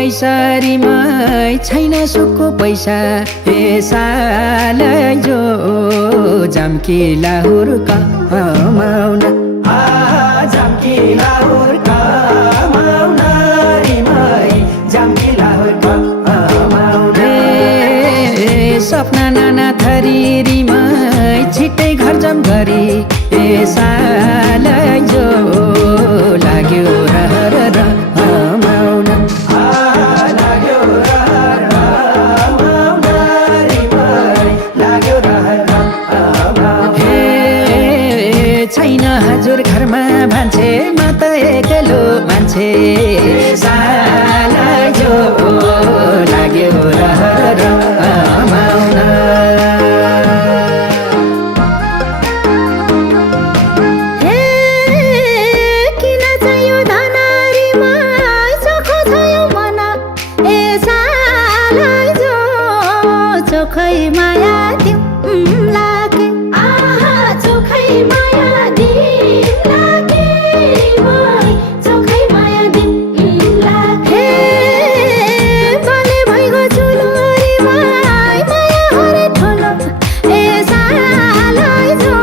पैसारीमा छैन सुखको पैसा हे साला जो जाम्की लाहुर कमाउन जाम्की लाहुर कमाउन रिमाई जाम्की लाहुर कमाउन सपना नाना थरी रिमाई छिट्टै घर जाम गरी हे साला जो लाग्यो रहर रमाउन लाग्यो रहर रमाउन रिमाई लाग्यो रहर रमाउन छैन हजुर घरमा मान्छे म त एक्लो मान्छे साला जो लाग्यो रहर रमाउन चोखै माया तिमीलाके चोखै माया तिमीलाके चोखै माया तिमीलाके बले भइगयो चुलोरी माया हरे ठोलो ए सालाई जो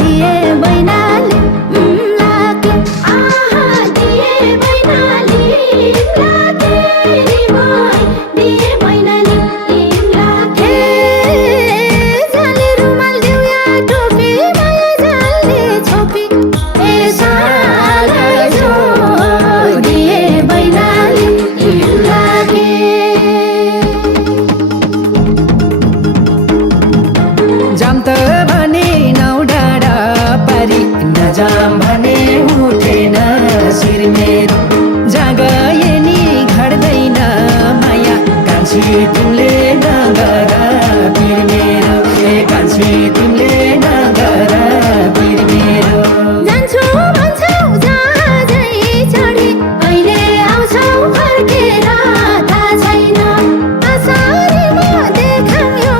दिए बैनाले लाके दिए बैनाले लाके दिए बैनाले जाम त भने नौ डाँडा पारी नजाम भने उठेन शिर मेरो जहाँ गए नि घट्दैन माया कान्छी तिमीले नगर पिर मेरो ए कान्छी तिमीले नगर पिर मेरो जान्छु भन्छौ जहाजै चढी कहिले आउँछौ फर्केर थाहा छैन आसारीमा देखाम यो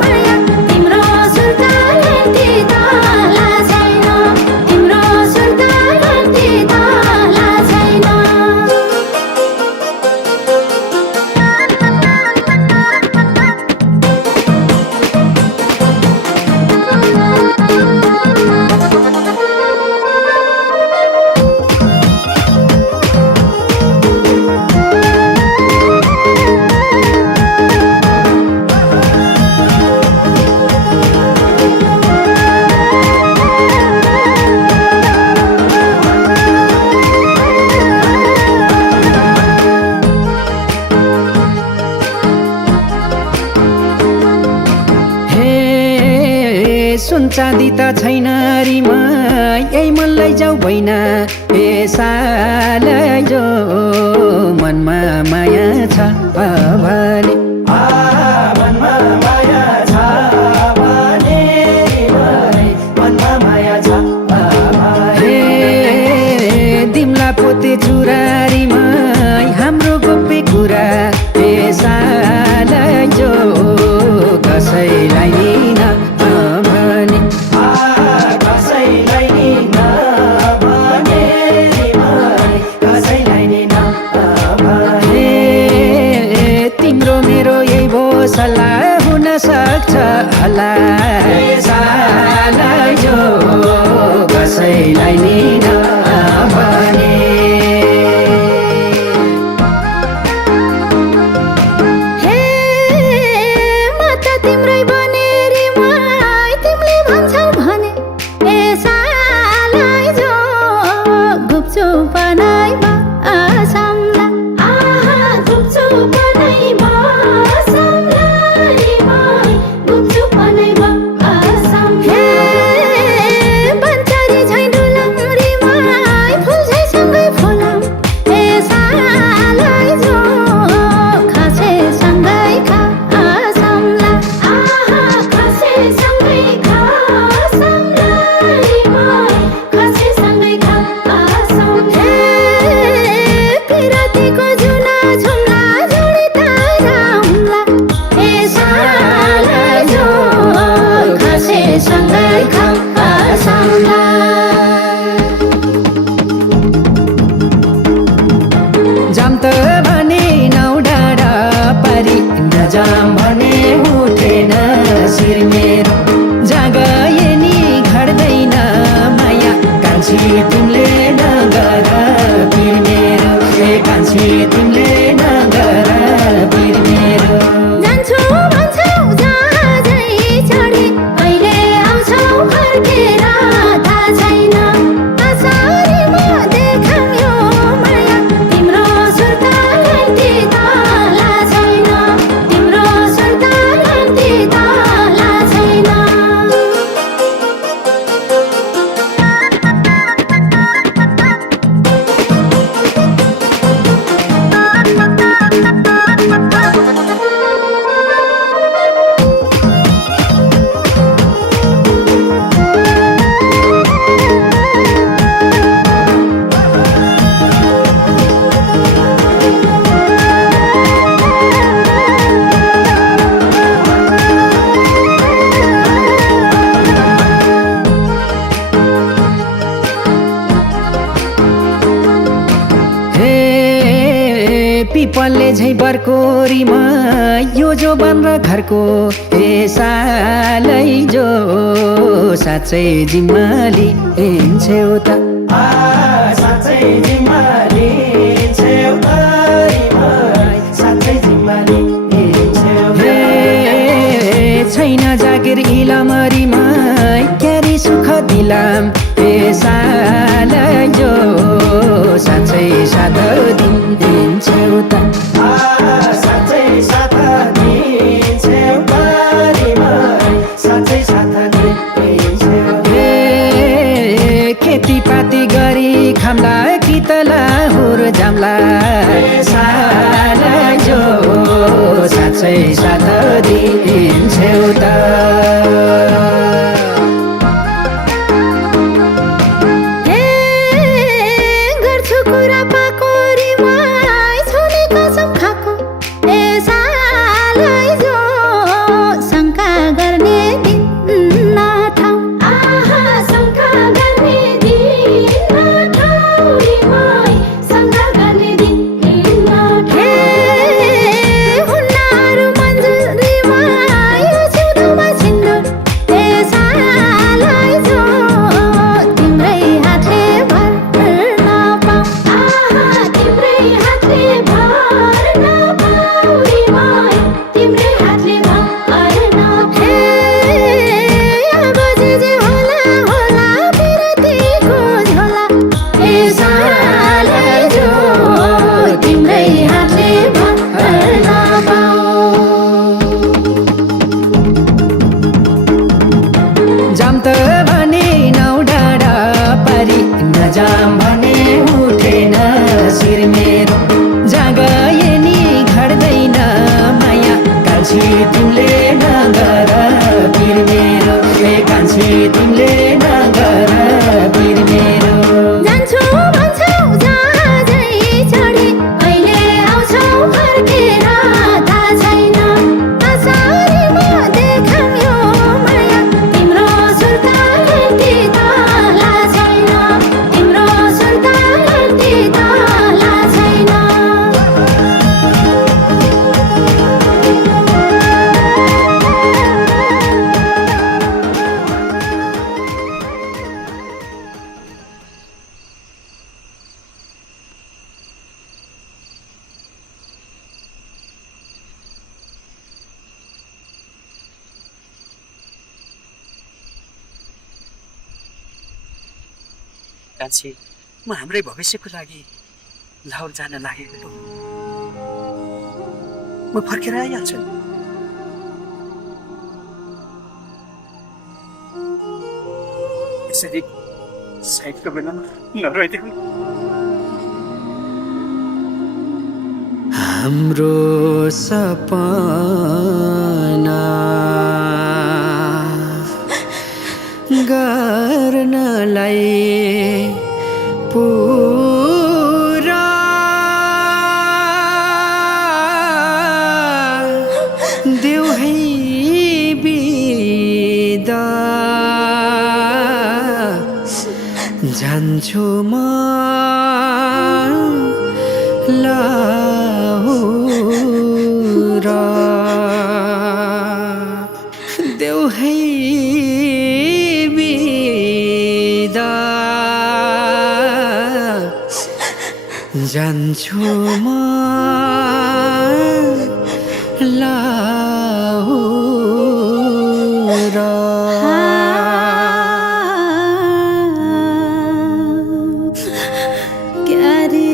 माया तिम्रो सुर्ता गर्दै तला छैन तिम्रो सुर्ता गर्दै तला छैन सुन चाँदी त छैन रिमा यही मनलाई जाऊ भइन ए साला जो मनमा माया छ भने मनमा माया छ भने मनमा माया छ हे दिमला पोते चुरारीमा हाम्रो गोप्य कुरा ए साला जो कसैलाई नि सल्लाह हुन सक्छ होला साला जो कसैलाई नि नभने हे म त तिम्रै बने रिमाई तिमीले भन्छौ भने ए सालाई जो गुप्चु बनाइमा आसामला गुप्चु बनाइमा फुल नजाम भने उठेन शिर मेरो जहाँ गए नि घट्दैन माया कान्छी तिमीले नगर पिर मेरो ए कान्छी तिमीले नगर पिर मेरो जान्छौ भन्छौ जहाजै चढी कहिले आउँछौ फर्केर थाहा छैन कसरीमा देखौँ यो माया तिम्रो सुर्ता घन्टी तला छैन तिम्रो सुर्ता घन्टी तला छैन हे पिपलले झै बर्कोरीमा यो जो बन्र घरको ए सालै जो साँच्चै जिम्माली हिँड्छौ त साँच्चै जिम्माली हिँड्छौ त साँच्चै जिम्माली हिँड्छौ छैन जागिर इलामरीमा क्यारी सुख दिलाम ए सालै जो साँच्चै साथ दिन्छौ त साँच्चै साथ दिन्छौ साँच्चै साथ दिन्छौ खेतीपाती गरी खाम्ला कि त लाहुर जाम्ला साला जो साँच्चै साथ दिन्छौ त गर्छु कुरा पाकोरीमा छुने कसम खाएको ए सालाई जो शङ्का गर्ने दिन नठाउँ आहा शङ्का गर्ने दिन नठाउँ शङ्का गर्ने दिन हुन्नाहरू मन्जुरीमा यो छिउँदोमा सिन्दुर ए सालाई जो तिम्रै हातले भर्न पाऊँ आहा तिम्रै हातले भर्न पाऊँ तिम्रै हातले भर्न अब जे होला होला बिरतीको झोला ए सालाई जो तिम्रै हातले भर्न पाऊँ जाम त भने नौ डाँडा पारी नजाम भने उठेन शिर मेरो जहाँ गए नि घट्दैन माया कान्छी तिमीले नगर पिर मेरो ए कान्छी तिमीले नगर पिर मेरो जान्छौ भन्छौ जहाजै चढी कहिले आउँछौ फर्केर थाहा छैन कसरीमा देखौँ यो माया तिम्रो सुर्ता घन्टी तला छैन तिम्रो सुर्ता घन्टी तला छैन कान्छी म हाम्रै भविष्यको लागि लाहोर जान लागेको त म फर्केर आइहाल्छु यसरी साइडको बेलामा नरोइदिनु हाम्रो सपना गर्नलाई पुरा देऊ है बिदा जान्छु म लाहुर जान्छु म लाहुर क्यारे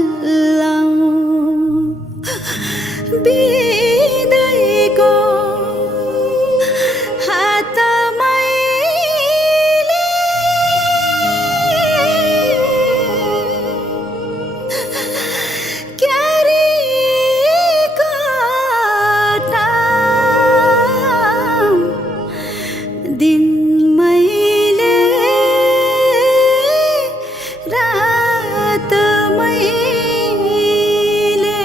हल्लाउँ बिदाईको हात मैले क्यारे कटाऊँ दिन मैले रात मैले